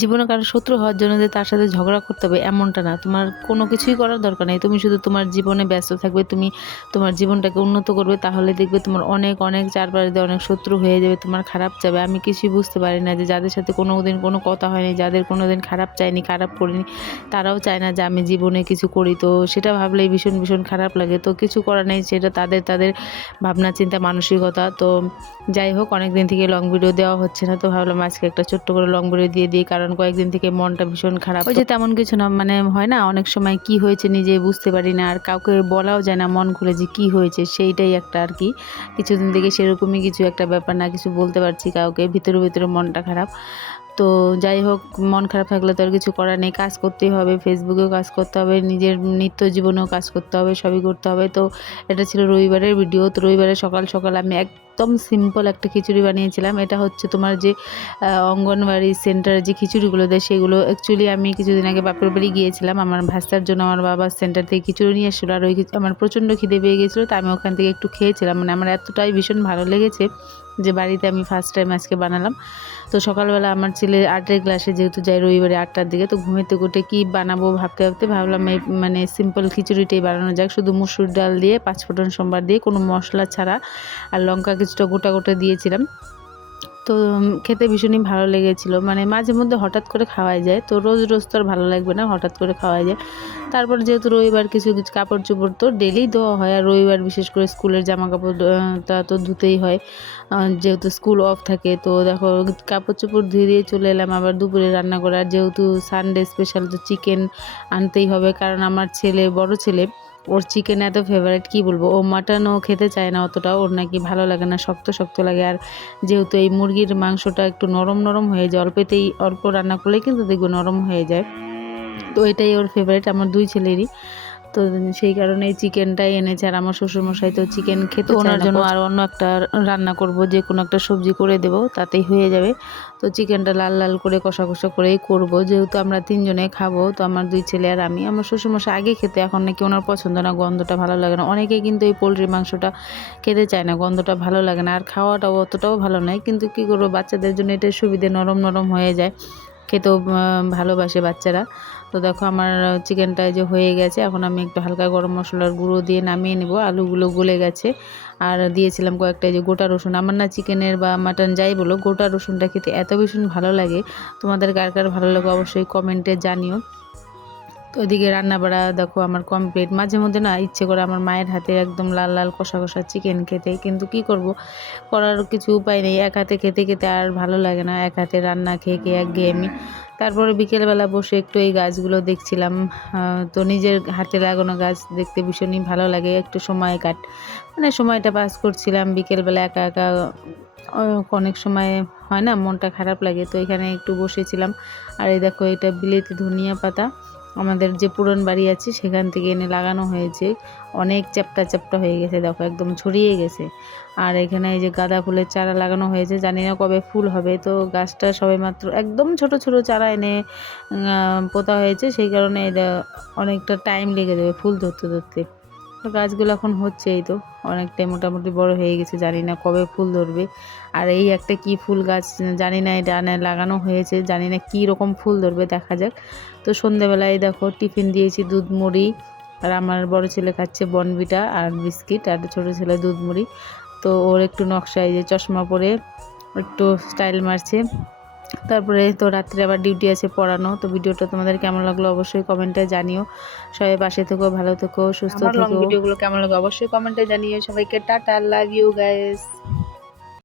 জীবনে কারো শত্রু হওয়ার জন্য যে তার সাথে ঝগড়া করতে হবে এমনটা না। তোমার কোনো কিছুই করার দরকার নেই। তুমি শুধু তোমার জীবনে ব্যস্ত থাকবে, তুমি তোমার জীবনটাকে উন্নত করবে, তাহলে দেখবে তোমার অনেক অনেক চারপাশে দিয়ে অনেক শত্রু হয়ে যাবে, তোমার খারাপ যাবে। আমি কিছুই বুঝতে পারি না যে যাদের সাথে কোনোদিন কোনো কথা হয়নি, যাদের কোনোদিন খারাপ চাইনি, খারাপ করিনি, তারাও চায় না যে আমি জীবনে কিছু করি। তো সেটা ভাবলেই ভীষণ ভীষণ খারাপ লাগে। তো কিছু করার নেই, সেটা তাদের তাদের ভাবনা চিন্তা মানসিকতা। তো যাই হোক, অনেকদিন থেকে লং ভিডিও দেওয়া হচ্ছে না, তো ভাবলাম আজকে একটা ছোট্ট করে লং ভিডিও দিয়ে দিই, কারণ কয়েকদিন থেকে মনটা ভীষণ খারাপ। ওই যে তেমন কিছু না, মানে হয় না অনেক সময় কি হয়েছে নিজে বুঝতে পারি না, আর কাউকে বলাও যায় না মন খুলে যে কি হয়েছে, সেইটাই একটা আর কি। কিছুদিন থেকে সেরকমই কিছু একটা ব্যাপার, না কিছু বলতে পারছি কাউকে, ভিতরে ভিতরে মনটা খারাপ। তো যাই হোক, মন খারাপ থাকলে তো আর কিছু করার নেই, কাজ করতেই হবে, ফেসবুকেও কাজ করতে হবে, নিজের নিত্য জীবনেও কাজ করতে হবে, সবই করতে হবে। তো এটা ছিল রবিবারের ভিডিও। তো রবিবারে সকাল সকাল আমি একদম সিম্পল একটা খিচুড়ি বানিয়েছিলাম। এটা হচ্ছে তোমার যে অঙ্গনওয়াড়ি সেন্টারে যে খিচুড়িগুলো দেয়, সেগুলো অ্যাকচুয়ালি আমি কিছুদিন আগে বাপের বাড়ি গিয়েছিলাম আমার ভাস্তার জন্য। আমার বাবা সেন্টার থেকে খিচুড়ি নিয়ে এসেছিলো, আর ওই আমার প্রচণ্ড খিদে পেয়ে গেছিলো, তো আমি ওখান থেকে একটু খেয়েছিলাম। মানে আমার এতটাই ভীষণ ভালো লেগেছে যে বাড়িতে আমি ফার্স্ট টাইম আজকে বানালাম। তো সকালবেলা আমার ছেলে আর্টের ক্লাসে যেহেতু যাই রবিবারে 8টার দিকে, তো ঘুমেতে উঠে কী বানাবো ভাবতে ভাবতে ভাবলাম এই মানে সিম্পল খিচুড়িটাই বানানো যাক, শুধু মুসুর ডাল দিয়ে, পাঁচফোড়ন সোমবার দিয়ে, কোনো মশলা ছাড়া, আর লঙ্কা কিছুটা গোটা গোটা দিয়েছিলাম। তো খেতে ভীষণই ভালো লেগেছিলো। মানে মাঝে মধ্যে হঠাৎ করে খাওয়াই যায়, তো রোজ রোজ তো আর ভালো লাগবে না, হঠাৎ করে খাওয়াই যায়। তারপর যেহেতু রবিবার কিছু কিছু কাপড় চোপড় তো ডেলি ধোয়া হয়, আর রবিবার বিশেষ করে স্কুলের জামা কাপড় তা তো ধুতেই হয়, যেহেতু স্কুল অফ থাকে। তো দেখো কাপড় চোপড় ধুয়ে দিয়ে চলে এলাম আবার দুপুরে রান্না করার, যেহেতু সানডে স্পেশাল, তো চিকেন আনতেই হবে, কারণ আমার ছেলে, বড় ছেলে, ওর চিকেন এত ফেভারিট, কি বলবো, ও মাটনও খেতে চায় না অতটা, ওর নাকি ভালো লাগে না, শক্ত শক্ত লাগে। আর যেহেতু এই মুরগির মাংসটা একটু নরম নরম হয়ে যায়, অল্পতেই অল্প রান্না করলে কিন্তু দেখবো নরম হয়ে যায়, তো এটাই ওর ফেভারিট, আমার দুই ছেলেরই। তো সেই কারণে এই চিকেনটাই এনেছে। আর আমার শ্বশুরমশাই তো চিকেন খেতে ওনার জন্য আর অন্য একটা রান্না করব, যে কোনো একটা সবজি করে দেব, তাতেই হয়ে যাবে। তো চিকেনটা লাল লাল করে কষা কষা করেই করব, যেহেতু আমরা তিনজনে খাবো, তো আমার দুই ছেলে আর আমি। আমার শ্বশুরমশাই আগে খেতে, এখন নাকি ওনার পছন্দ না, গন্ধটা ভালো লাগে না। অনেকেই কিন্তু এই পোলট্রির মাংসটা খেতে চায় না, গন্ধটা ভালো লাগে না, আর খাওয়াটাও অতটাও ভালো নয়, কিন্তু কী করবো, বাচ্চাদের জন্য এটাই সুবিধে, নরম নরম হয়ে যায়, খেতেও ভালোবাসে বাচ্চারা। তো দেখো আমার চিকেনটা যে হয়ে গেছে, এখন আমি একটু হালকা গরম মশলার গুঁড়ো দিয়ে নামিয়ে নেব। আলুগুলো গলে গেছে, আর দিয়েছিলাম কয়েকটা যে গোটা রসুন। আমার না চিকেনের বা মাটন যাই বলো, গোটা রসুনটা খেতে এত ভীষণ ভালো লাগে। তোমাদের কার কার ভালো লাগে অবশ্যই কমেন্টে জানিও। তো ওইদিকে রান্না বাড়া দেখো আমার কমপ্লিট। মাঝে মধ্যে না ইচ্ছে করে আমার মায়ের হাতে একদম লাল লাল কষা কষা চিকেন খেতে, কিন্তু কি করব, করার কিছু উপায় নেই। এক হাতে খেতে খেতে আর ভালো লাগে না, এক হাতে রান্না খেয়ে খেয়ে একঘেয়েমি। তারপরে বিকেলবেলা বসে একটু এই গাছগুলো দেখছিলাম। তো নিজের হাতে লাগানো গাছ দেখতে ভীষণই ভালো লাগে, একটু সময় মানে সময়টা পাস করছিলাম বিকেলবেলা একা একা। অনেক সময় হয় না মনটা খারাপ লাগে, তো এখানে একটু বসেছিলাম। আর এই দেখো, এটা বিলেতি ধনিয়া পাতা, আমাদের যে পুরন বাড়ি আছে সেখান থেকে এনে লাগানো হয়েছে, অনেক চ্যাপ্টা চ্যাপ্টা হয়ে গেছে, দেখো একদম ছড়িয়ে গেছে। আর এখানে এই যে গাঁদা ফুলের চারা লাগানো হয়েছে, জানি না কবে ফুল হবে। তো গাছটা সবেমাত্র একদম ছোট ছোট চারা এনে পোতা হয়েছে, সেই কারণে অনেকটা টাইম লেগে যাবে ফুল ধরতে ধরতে। তো গাছগুলো এখন হচ্ছে, এই তো অনেকটাই মোটামুটি বড় হয়ে গেছে, জানি না কবে ফুল ধরবে। আর এই একটা কি ফুল গাছ জানি না, এটা লাগানো হয়েছে, জানি না কী রকম ফুল ধরবে, দেখা যাক। তো সন্ধ্যেবেলায় দেখো টিফিন দিয়েছি দুধ মুড়ি, আর আমার বড় ছেলে খাচ্ছে বনভিটা আর বিস্কিট, আর ছোটো ছেলে দুধ মুড়ি। তো ওর একটু নকশায় যে চশমা পরে একটু স্টাইল মারছে। তারপরে তো রাত্রে আবার ডিউটি আছে পড়ানো। তো ভিডিওটা তোমাদের কেমন লাগলো অবশ্যই কমেন্টে জানিও। সবাই পাশে থেকো, ভালো থেকো, সুস্থ থেকো। ভিডিওগুলো কেমন লাগলো অবশ্যই কমেন্টে জানিও। সবাইকে টাটা, লাভ ইউ গাইস।